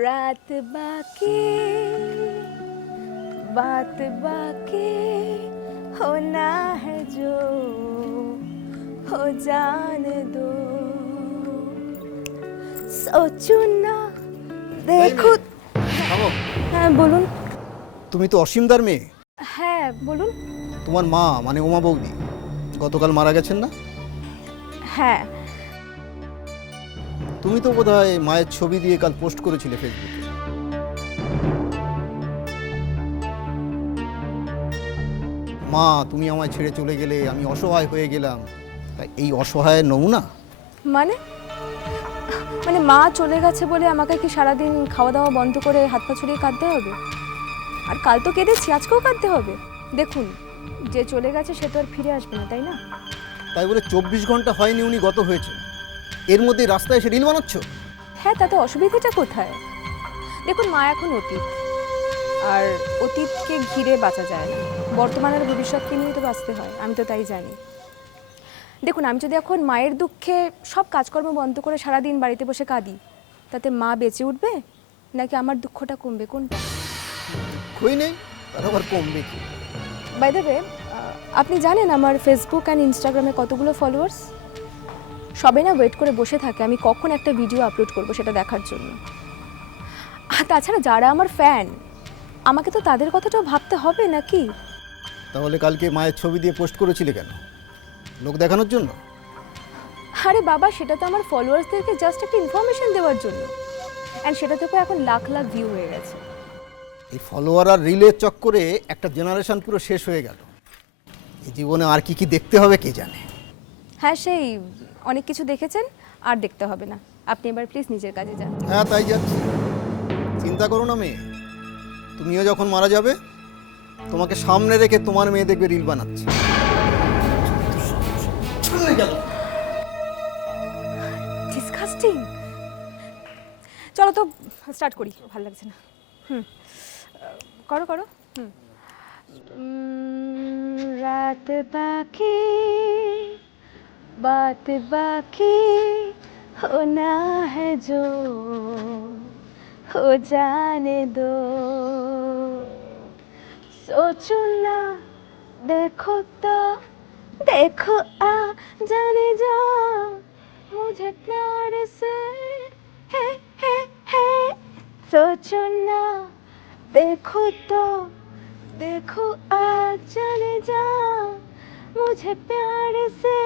रात बाकी बात बाकी होना है जो हो जाने दो सोचो ना देखो হ্যাঁ বলুন তুমি তো অসীমদার মেয়ে হ্যাঁ বলুন তোমার মা মানে উমা বৌদি গতকাল মারা গেছেন না হ্যাঁ তুমি তো বোধহয় মায়ের ছবি দিয়ে কাল পোস্ট করেছিলে ফেসবুকে মা তুমি আমায় ছেড়ে চলে গেলে আমি অসহায় হয়ে গেলাম তাই এই অসহায়ের নমুনা মানে মানে মা চলে গেছে বলে আমাকে কি সারাদিন খাওয়া দাওয়া বন্ধ করে হাত পা ছড়িয়ে কাঁদতে হবে আর কাল তো কেঁদেছি আজকেও কাঁদতে হবে দেখুন যে চলে গেছে সে তো আর ফিরে আসবে না তাই না তাই বলে 24 ঘন্টা হয়নি উনি গত হয়েছে এর মধ্যে রাস্তায় এসে রিল বানাচ্ছ হ্যাঁ তাতে অসুবিধাটা কোথায় দেখুন মা এখন অতীত আর অতীতকে ঘিরে বাঁচা যায় না বর্তমানের ভবিষ্যৎকে নিয়ে তো বাঁচতে হয় আমি তো তাই জানি দেখুন আমি যদি এখন মায়ের দুঃখে সব কাজকর্ম বন্ধ করে সারাদিন বাড়িতে বসে কাঁদি তাতে মা বেঁচে উঠবে নাকি আমার দুঃখটা কমবে কোনটা কই নেই তার আবার কমবে কি বাই দ্য ওয়ে আপনি জানেন আমার ফেসবুক অ্যান্ড ইনস্টাগ্রামে কতগুলো ফলোয়ার্স সবাই না ওয়েট করে বসে থাকে আমি কখন একটা ভিডিও আপলোড করব সেটা দেখার জন্য আর তাছাড়া যারা আমার ফ্যান আমাকে তো তাদের কথাটাও ভাবতে হবে নাকি তাহলে কালকে মায়ের ছবি দিয়ে পোস্ট করেছিলে কেন লোক দেখানোর জন্য আরে বাবা সেটা তো আমার ফলোয়ার্সদেরকে জাস্ট একটা ইনফরমেশন দেওয়ার জন্য অ্যান্ড সেটা থেকে এখন লাখ লাখ ভিউ হয়ে গেছে এই ফলোয়ার আর রিলের চক্করে একটা জেনারেশন পুরো শেষ হয়ে গেল এই জীবনে আর কি কি দেখতে হবে কে জানে হ্যাঁ সেই অনেক কিছু দেখেছেন আর দেখতে হবে না আপনি এবার প্লিজ নিজের কাজে যান হ্যাঁ তাই যাচ্ছি চিন্তা করো না মেয়ে তুমিও যখন মারা যাবে তোমাকে সামনে রেখে তোমার মেয়ে দেখবে রিল বানাচ্ছে ডিসকাস্টিং চলো তো স্টার্ট করি ভালো লাগছে না করো করো রাত বাকি बात बाकी होना है जो हो जाने दो सोचो ना देखो तो देखो आ जाने जा मुझे प्यार से है सोचो ना देखो तो देखो आ जाने जा मुझे प्यार से